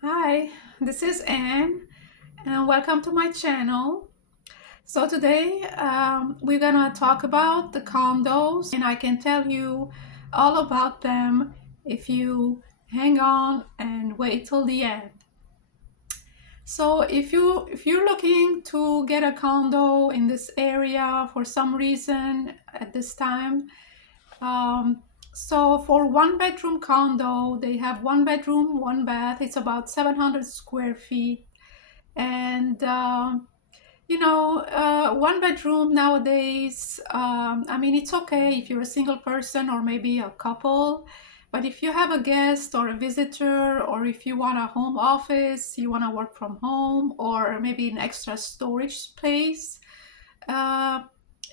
Hi, this is Anne, and welcome to my channel. So today we're gonna talk about the condos, and I can tell you all about them if you hang on and wait till the end. So if you're looking to get a condo in this area for some reason at this time, um, so for one bedroom condo, they have one bedroom, one bath. It's about 700 square feet. And one bedroom nowadays, I mean, it's okay if you're a single person or maybe a couple. But if you have a guest or a visitor, or if you want a home office, you want to work from home, or maybe an extra storage space, uh,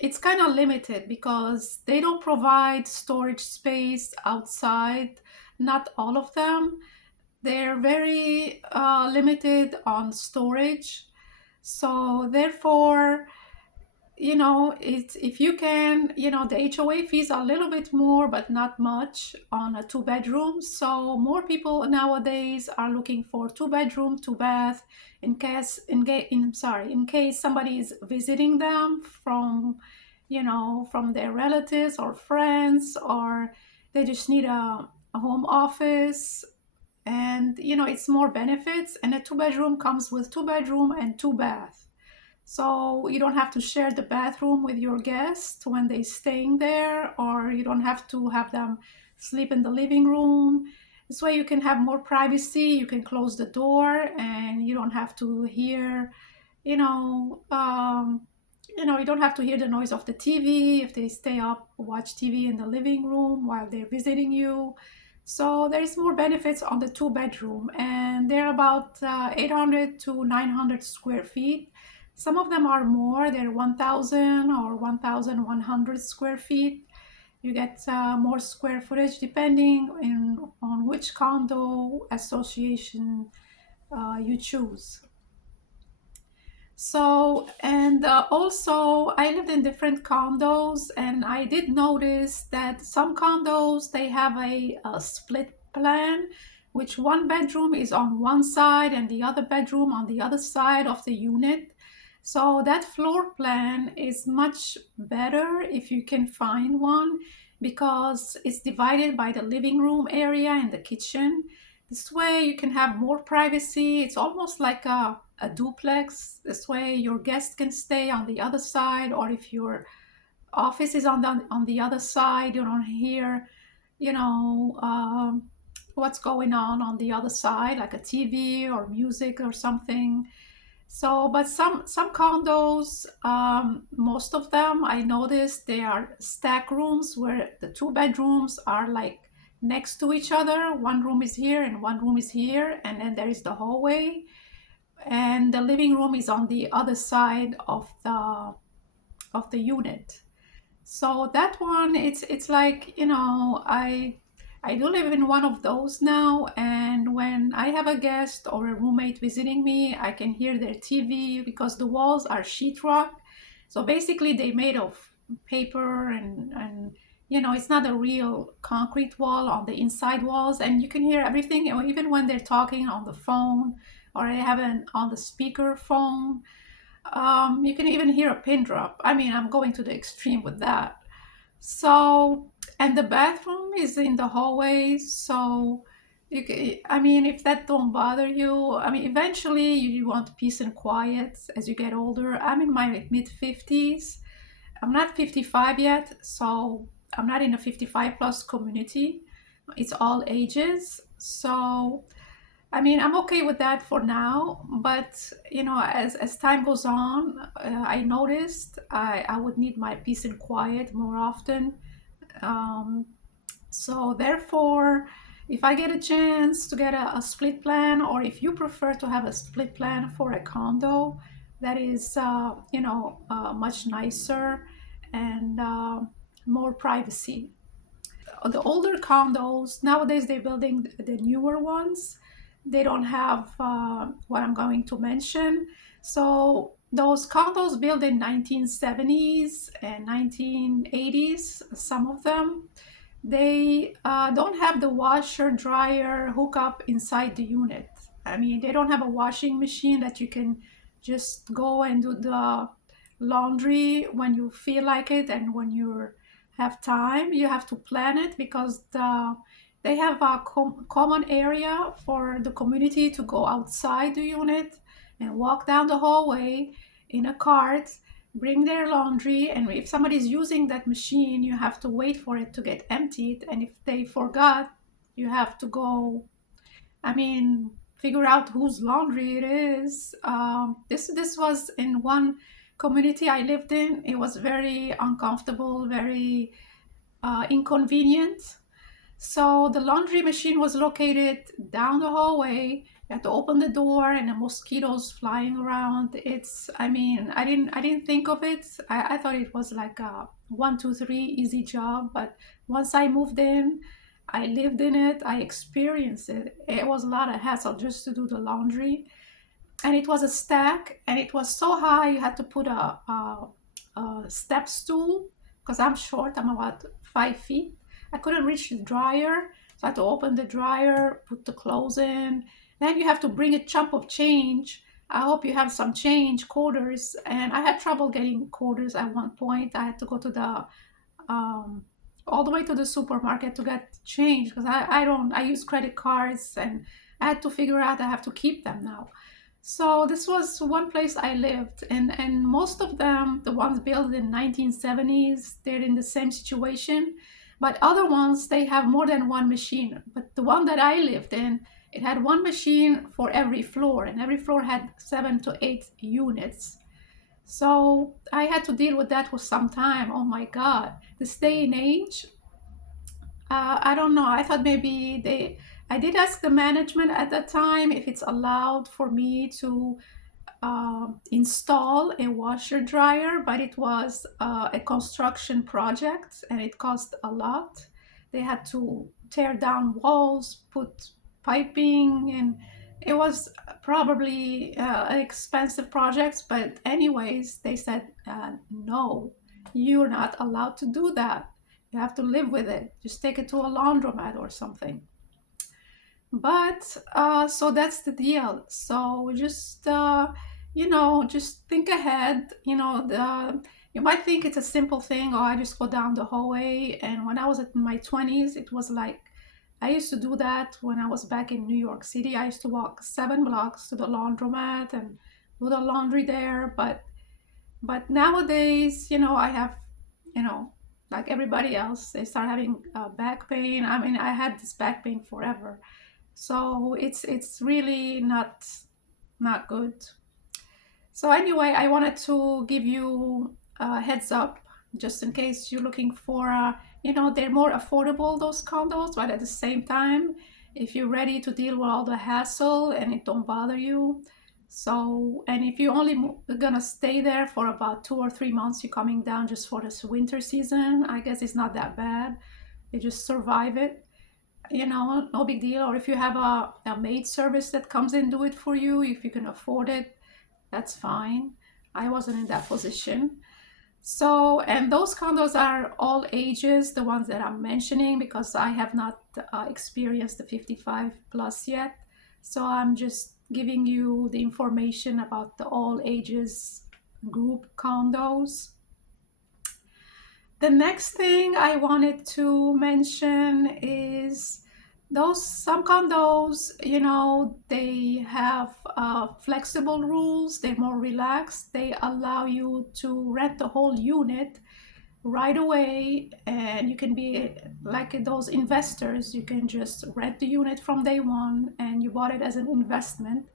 it's kind of limited because they don't provide storage space outside. Not all of them. They're very limited on storage. So therefore, it's if you can, the HOA fees are a little bit more, but not much on a two bedroom. So more people nowadays are looking for two bedroom, two bath, in case somebody is visiting them from their relatives or friends, or they just need a home office. And it's more benefits, and a two bedroom comes with two bedroom and two bath, so you don't have to share the bathroom with your guests when they're staying there, or you don't have to have them sleep in the living room. This way you can have more privacy, you can close the door, and you don't have to hear you know you don't have to hear the noise of the TV if they stay up watch TV in the living room while they're visiting you. So there is more benefits on the two bedroom, and they're about 800 to 900 square feet. Some of them are more, they're 1000 or 1100 square feet. You get more square footage depending on which condo association you choose. So, and also, I lived in different condos, and I did notice that some condos they have a split plan, which one bedroom is on one side and the other bedroom on the other side of the unit. So that floor plan is much better if you can find one, because it's divided by the living room area and the kitchen. This way you can have more privacy. It's almost like a duplex. This way your guest can stay on the other side, or if your office is on the other side, you don't hear, you know, what's going on the other side, like a TV or music or something. So, but some condos, most of them, I noticed they are stack rooms where the two bedrooms are like next to each other. One room is here and one room is here, and then there is the hallway, and the living room is on the other side of the unit. So that one, it's like, I do live in one of those now, and when I have a guest or a roommate visiting me, I can hear their TV because the walls are sheetrock. So basically, they made of paper, and it's not a real concrete wall on the inside walls, and you can hear everything, or even when they're talking on the phone, or I have an on the speaker phone. You can even hear a pin drop. I mean, I'm going to the extreme with that. So, and the bathroom is in the hallway. So, I mean, if that don't bother you, I mean, eventually you want peace and quiet as you get older. I'm in my mid 50s. I'm not 55 yet, so I'm not in a 55 plus community. It's all ages. So, I mean, I'm okay with that for now, but as time goes on, I noticed I would need my peace and quiet more often. Um, so therefore, if I get a chance to get a split plan, or if you prefer to have a split plan for a condo, that is, much nicer and more privacy. The older condos nowadays, they're building the newer ones. They don't have what I'm going to mention. So those condos built in 1970s and 1980s, some of them, they don't have the washer dryer hookup inside the unit. I mean, they don't have a washing machine that you can just go and do the laundry when you feel like it and when you have time. You have to plan it because they have a common area for the community to go outside the unit and walk down the hallway in a cart, bring their laundry, and if somebody's using that machine, you have to wait for it to get emptied. And if they forgot, you have to go, I mean, figure out whose laundry it is. This was in one community I lived in. It was very uncomfortable, very inconvenient. So the laundry machine was located down the hallway. You had to open the door, and the mosquitoes flying around. I mean, I didn't think of it. I thought it was like a one, two, three easy job. But once I moved in, I lived in it. I experienced it. It was a lot of hassle just to do the laundry, and it was a stack, and it was so high you had to put a step stool because I'm short. I'm about 5 feet. I couldn't reach the dryer, so I had to open the dryer, put the clothes in. Then you have to bring a chunk of change. I hope you have some change, quarters, and I had trouble getting quarters at one point. I had to go to the um, all the way to the supermarket to get change because I use credit cards, and I had to figure out I have to keep them now. So this was one place I lived, and most of them, the ones built in 1970s, they're in the same situation. But other ones, they have more than one machine. But the one that I lived in, it had one machine for every floor, and every floor had 7 to 8 units. So I had to deal with that for some time. Oh my God, this day and age, I don't know. I thought maybe I did ask the management at that time if it's allowed for me to install a washer dryer, but it was a construction project and it cost a lot. They had to tear down walls, put piping, and it was probably an expensive project. But anyways, they said, no, you're not allowed to do that. You have to live with it. Just take it to a laundromat or something. But so that's the deal. So just just think ahead. You might think it's a simple thing, or I just go down the hallway. And when I was in my 20s, it was like I used to do that when I was back in New York City. I used to walk 7 blocks to the laundromat and do the laundry there. But nowadays, I have, you know, like everybody else, they start having back pain. I mean, I had this back pain forever, so it's really not good. So anyway, I wanted to give you a heads up just in case you're looking for they're more affordable, those condos, but at the same time, if you're ready to deal with all the hassle and it don't bother you. So, and if you only gonna stay there for about 2 or 3 months, you're coming down just for this winter season, I guess it's not that bad. You just survive it, no big deal. Or if you have a maid service that comes and do it for you, if you can afford it, that's fine. I wasn't in that position. So, and those condos are all ages, the ones that I'm mentioning, because I have not experienced the 55 plus yet. So I'm just giving you the information about the all ages group condos. The next thing I wanted to mention is those some condos, they have flexible rules. They're more relaxed. They allow you to rent the whole unit right away, and you can be like those investors. You can just rent the unit from day one, and you bought it as an investment.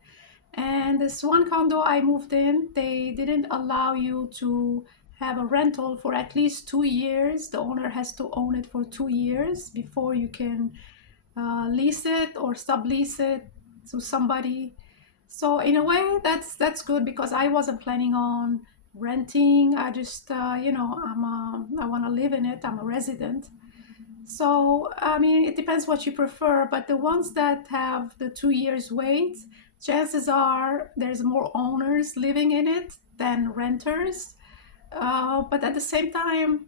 And this one condo I moved in, they didn't allow you to have a rental for at least 2 years. The owner has to own it for 2 years before you can lease it or sublease it to somebody. So in a way, that's good because I wasn't planning on renting. I just, I want to live in it. I'm a resident. So, I mean, it depends what you prefer, but the ones that have the 2 years wait, chances are there's more owners living in it than renters. But at the same time,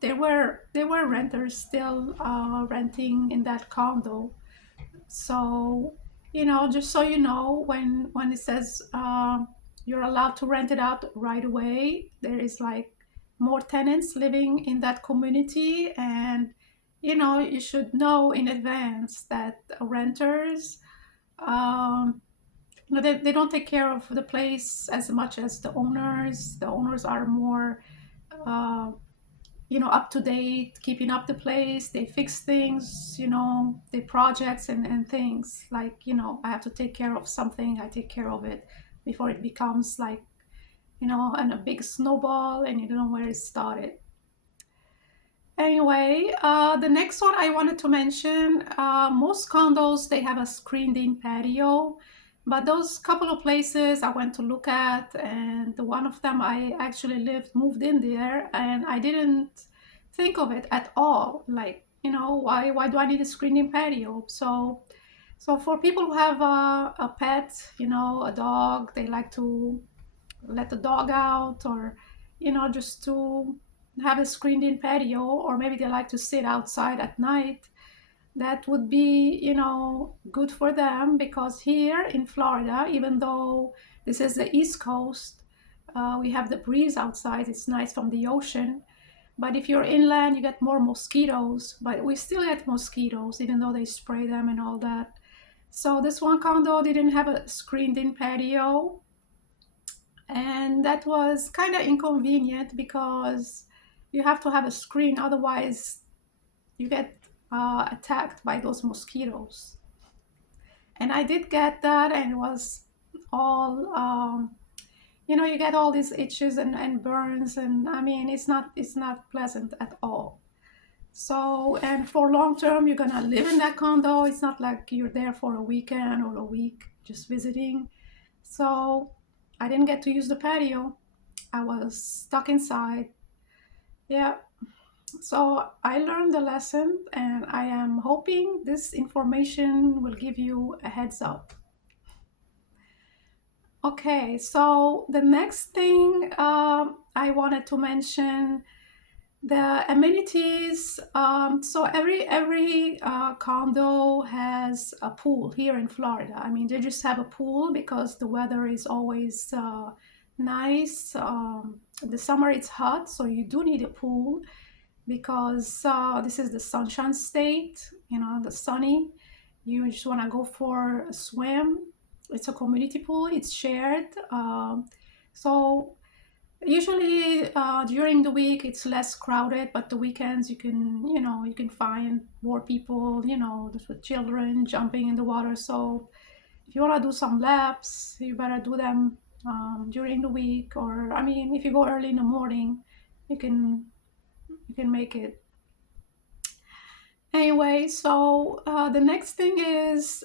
there were renters still renting in that condo. So, just so you know, when it says you're allowed to rent it out right away, there is like more tenants living in that community, and you should know in advance that renters, um, they don't take care of the place as much as the owners. The owners are more uh, up to date, keeping up the place. They fix things, the projects and things. Like, I have to take care of something, I take care of it before it becomes like, and a big snowball and you don't know where it started. Anyway, the next one I wanted to mention, most condos, they have a screened-in patio, but those couple of places I went to look at, and one of them I actually moved in there, and I didn't think of it at all. Like, why do I need a screened-in patio? So for people who have a pet, a dog, they like to let the dog out, or just to have a screened in patio, or maybe they like to sit outside at night. That would be good for them, because here in Florida, even though this is the East Coast, we have the breeze outside, it's nice from the ocean. But if you're inland, you get more mosquitoes, but we still get mosquitoes even though they spray them and all that. So this one condo didn't have a screened in patio, and that was kind of inconvenient because you have to have a screen, otherwise you get attacked by those mosquitoes. And I did get that, and it was all you get all these itches and burns, and I mean it's not pleasant at all. So, and for long term you're gonna live in that condo, it's not like you're there for a weekend or a week just visiting. So I didn't get to use the patio, I was stuck inside. Yeah. So I learned the lesson, and I am hoping this information will give you a heads up. Okay, so the next thing I wanted to mention, the amenities. So every condo has a pool here in Florida. I mean, they just have a pool because the weather is always nice. The summer it's hot, so you do need a pool, because this is the sunshine state, the sunny. You just want to go for a swim. It's a community pool, it's shared. So usually during the week it's less crowded, but the weekends you can find more people, just with children jumping in the water. So if you want to do some laps, you better do them during the week, or I mean, if you go early in the morning, you can you can make it. Anyway, so the next thing is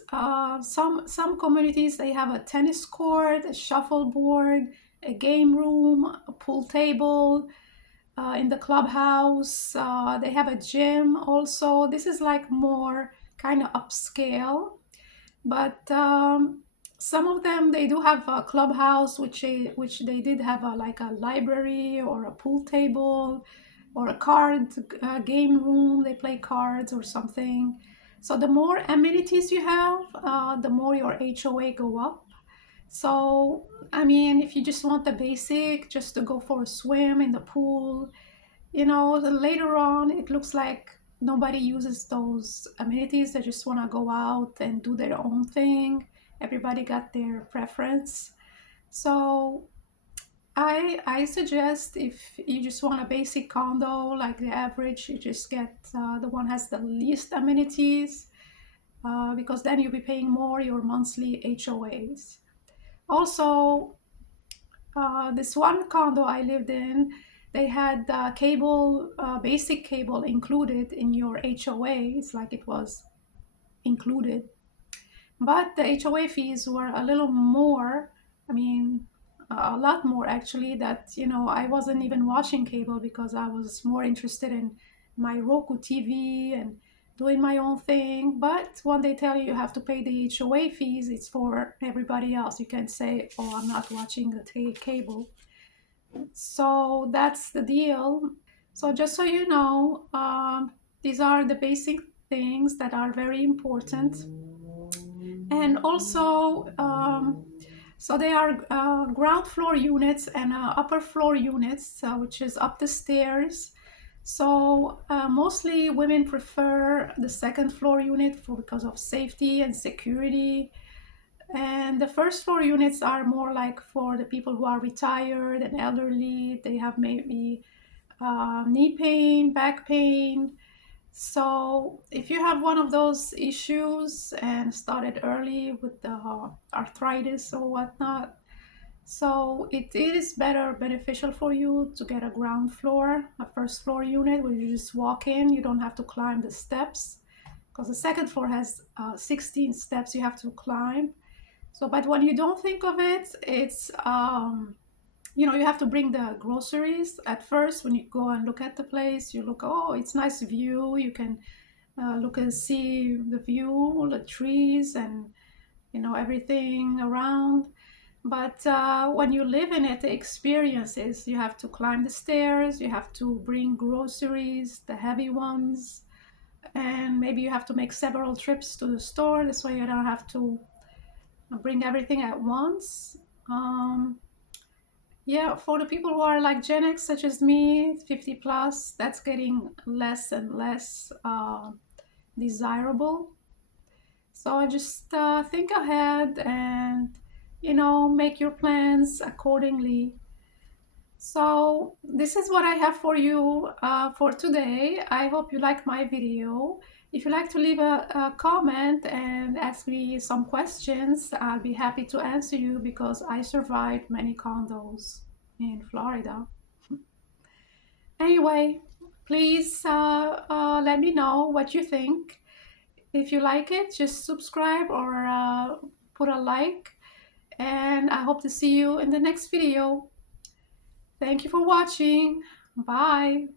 some communities, they have a tennis court, a shuffleboard, a game room, a pool table. In the clubhouse, they have a gym also. This is like more kind of upscale, but some of them, they do have a clubhouse, which they did have a like a library or a pool table or a card game room. They play cards or something. So the more amenities you have, the more your HOA go up. So I mean, if you just want the basic, just to go for a swim in the pool, later on it looks like nobody uses those amenities. They just want to go out and do their own thing. Everybody got their preference. So I suggest, if you just want a basic condo, like the average, you just get the one has the least amenities, because then you'll be paying more your monthly HOAs. Also, this one condo I lived in, they had cable, basic cable included in your HOA. It's like it was included, but the HOA fees were a little more. I mean, a lot more actually. That I wasn't even watching cable because I was more interested in my Roku TV and doing my own thing. But when they tell you have to pay the HOA fees, it's for everybody else. You can't say, "Oh, I'm not watching the cable." So that's the deal. So just so you know, these are the basic things that are very important. And also, so they are ground floor units and upper floor units, which is up the stairs. So mostly women prefer the second floor unit for because of safety and security. And the first floor units are more like for the people who are retired and elderly. They have maybe knee pain, back pain. So if you have one of those issues and started early with the arthritis or whatnot, so it is better beneficial for you to get a ground floor, a first floor unit where you just walk in. You don't have to climb the steps because the second floor has 16 steps you have to climb. So, but when you don't think of it, it's you have to bring the groceries at first. When you go and look at the place, you look, oh, it's nice view. You can look and see the view, the trees, and everything around. But when you live in it, the experience is you have to climb the stairs, you have to bring groceries, the heavy ones, and maybe you have to make several trips to the store. This way you don't have to bring everything at once. Um, yeah, for the people who are like Gen X, such as me, 50 plus, that's getting less and less desirable. So just think ahead and, make your plans accordingly. So this is what I have for you for today. I hope you like my video. If you'd like to leave a comment and ask me some questions, I'll be happy to answer you because I survived many condos in Florida. Anyway, please let me know what you think. If you like it, just subscribe or put a like. And I hope to see you in the next video. Thank you for watching. Bye.